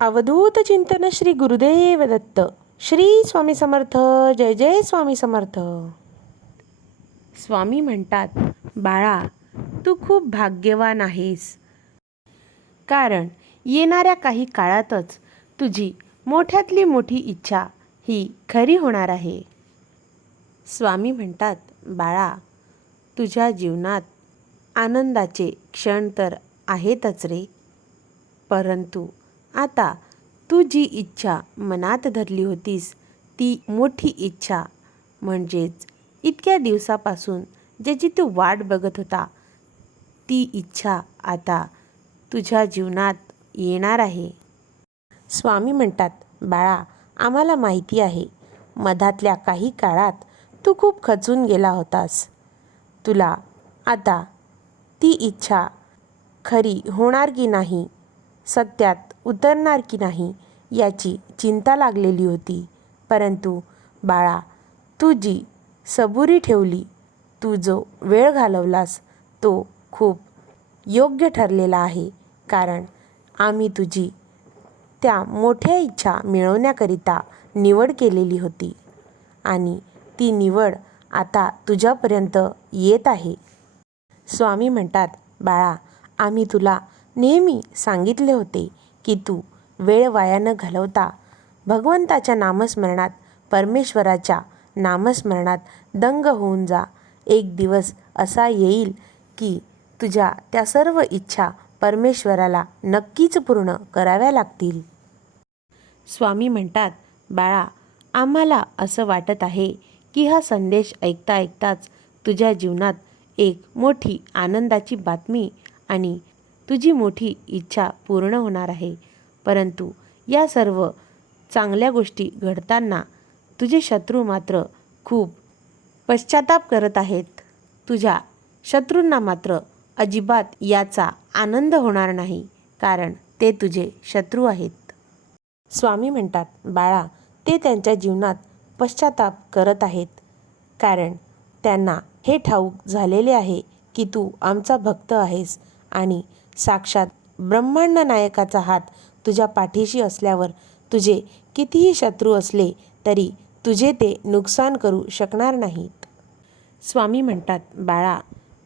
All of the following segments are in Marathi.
अवधूत चिंतन श्री गुरुदेव दत्त. श्री स्वामी समर्थ. जय जय स्वामी समर्थ. स्वामी म्हणतात, बाळा, तू खूप भाग्यवान आहेस, कारण येणाऱ्या काही काळातच तुझी मोठ्यातली मोठी इच्छा ही खरी होणार आहे. स्वामी म्हणतात, बाळा, तुझ्या जीवनात आनंदाचे क्षण तर आहेतच रे, परंतु आता तू जी इच्छा मनात धरली होतीस ती मोठी इच्छा, म्हणजेच इतक्या दिवसापासून ज्याची तू वाट बघत होता, ती इच्छा आता तुझ्या जीवनात येणार आहे. स्वामी म्हणतात, बाळा, आम्हाला माहिती आहे, मधातल्या काही काळात तू खूप खचून गेला होतास. तुला आता ती इच्छा खरी होणार की नाही, सत्यात उतरणार की नाही याची चिंता लागलेली होती. परंतु बाळा, तू जी सबुरी ठेवली, तू जो वेळ घालवलास तो खूप योग्य ठरलेला आहे, कारण आम्ही तुझी त्या मोठ्या इच्छा मिळवण्याकरिता निवड केलेली होती आणि ती निवड आता तुझ्यापर्यंत येत आहे. स्वामी म्हणतात, बाळा, आम्ही तुला नेहमी सांगितले होते की तू वेळ वाया न घालवता भगवंताच्या नामस्मरणात, परमेश्वराच्या नामस्मरणात दंग होऊन जा. एक दिवस असा येईल की तुझ्या त्या सर्व इच्छा परमेश्वराला नक्कीच पूर्ण कराव्या लागतील. स्वामी म्हणतात, बाळा, आम्हाला असं वाटत आहे की हा संदेश ऐकता ऐकताच तुझ्या जीवनात एक मोठी आनंदाची बातमी आणि तुझी मोठी इच्छा पूर्ण होणार आहे. परंतु या सर्व चांगल्या गोष्टी घडताना तुझे शत्रू मात्र खूप पश्चाताप करत आहेत. तुझ्या शत्रूंना मात्र अजिबात याचा आनंद होणार नाही, कारण ते तुझे शत्रू आहेत. स्वामी म्हणतात, बाळा, ते त्यांच्या जीवनात पश्चाताप करत आहेत, कारण त्यांना हे ठाऊक झालेले आहे की तू आमचा भक्त आहेस आणि साक्षात ब्रह्मांड नायकाचा हात तुझ्या पाठीशी असल्यावर तुझे कितीही शत्रू असले तरी तुझे ते नुकसान करू शकणार नाहीत. स्वामी म्हणतात, बाळा,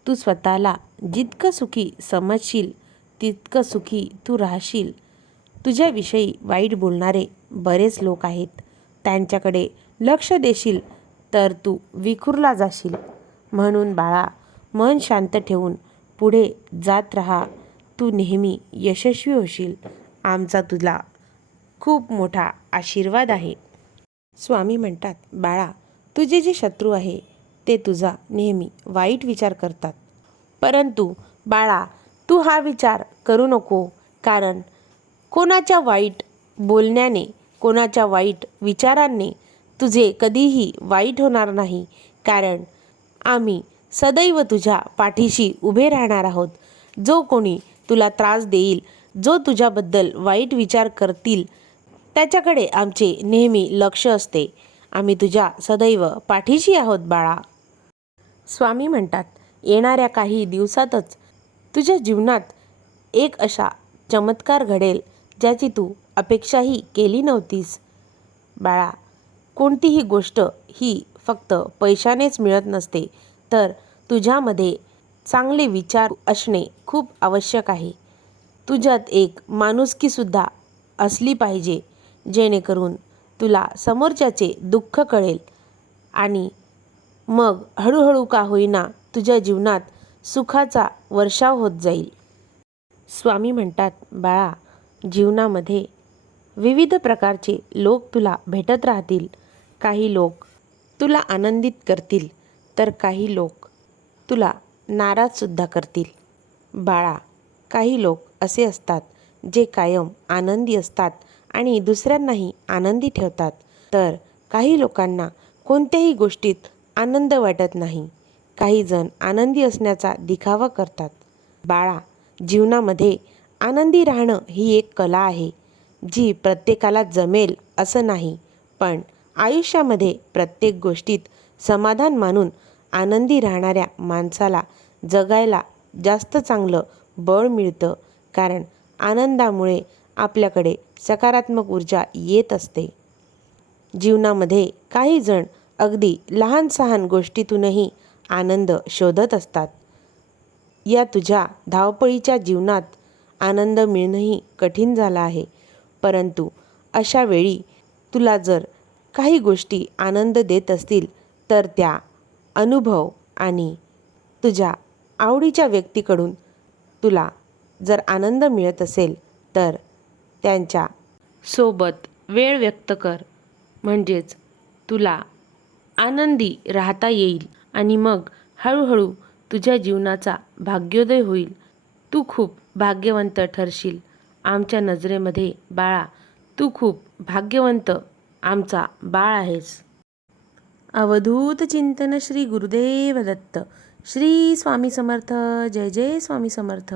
तू स्वतःला जितकं सुखी समजशील तितकं सुखी तू राहशील. तुझ्याविषयी वाईट बोलणारे बरेच लोक आहेत, त्यांच्याकडे लक्ष देशील तर तू विखुरला जाशील. म्हणून बाळा, मन शांत ठेवून पुढे जात राहा. तू नेहमी यशस्वी होशील. आमचा तुला खूप मोठा आशीर्वाद आहे. स्वामी म्हणतात, बाळा, तुझे जे शत्रू आहे ते तुझा नेहमी वाईट विचार करतात, परंतु बाळा, तू हा विचार करू नको, कारण कोणाच्या वाईट बोलण्याने, कोणाच्या वाईट विचारांनी तुझे कधीही वाईट होणार नाही, कारण आम्ही सदैव तुझ्या पाठीशी उभे राहणार आहोत. जो कोणी तुला त्रास देईल, जो तुझ्याबद्दल वाईट विचार करतील, त्याच्याकडे आमचे नेहमी लक्ष असते. आम्ही तुझ्या सदैव पाठीशी आहोत बाळा. स्वामी म्हणतात, येणाऱ्या काही दिवसातच तुझ्या जीवनात एक असा चमत्कार घडेल ज्याची तू अपेक्षाही केली नव्हतीस. बाळा, कोणतीही गोष्ट ही फक्त पैशानेच मिळत नसते, तर तुझ्यामध्ये चांगले विचार असणे खूप आवश्यक आहे. तुझ्यात एक माणुसकीसुद्धा असली पाहिजे, जेणेकरून तुला समोरच्याचे दुःख कळेल आणि मग हळूहळू का होईना तुझ्या जीवनात सुखाचा वर्षाव होत जाईल. स्वामी म्हणतात, बाळा, जीवनामध्ये विविध प्रकारचे लोक तुला भेटत राहतील. काही लोक तुला आनंदित करतील, तर काही लोक तुला नाराजसुद्धा करतील. बाळा, काही लोक असे असतात जे कायम आनंदी असतात आणि दुसऱ्यांनाही आनंदी ठेवतात, तर काही लोकांना कोणत्याही गोष्टीत आनंद वाटत नाही. काही जण आनंदी असण्याचा दिखावा करतात. बाळा, जीवनामध्ये आनंदी राहणं ही एक कला आहे, जी प्रत्येकाला जमेल असं नाही, पण आयुष्यामध्ये प्रत्येक गोष्टीत समाधान मानून आनंदी राहणाऱ्या माणसाला जगायला जास्त चांगलं बळ मिळतं, कारण आनंदामुळे आपल्याकडे सकारात्मक ऊर्जा येत असते. जीवनामध्ये काही जण अगदी लहान सहान गोष्टीतूनही आनंद शोधत असतात. या तुझ्या धावपळीच्या जीवनात आनंद मिळणंही कठीण झालं आहे. परंतु अशा वेळी तुला जर काही गोष्टी आनंद देत असतील तर त्या अनुभव आणि तुझ्या आवडीच्या व्यक्तीकडून तुला जर आनंद मिळत असेल तर त्यांच्या सोबत वेळ व्यक्त कर. म्हणजेच तुला आनंदी राहता येईल आणि मग हळूहळू तुझ्या जीवनाचा भाग्योदय होईल. तू खूप भाग्यवंत ठरशील. आमच्या नजरेमध्ये बाळा तू खूप भाग्यवंत आमचा बाळ आहेस. अवधूत चिंतन श्री गुरुदेव दत्त. श्री स्वामी समर्थ. जय जय स्वामी समर्थ.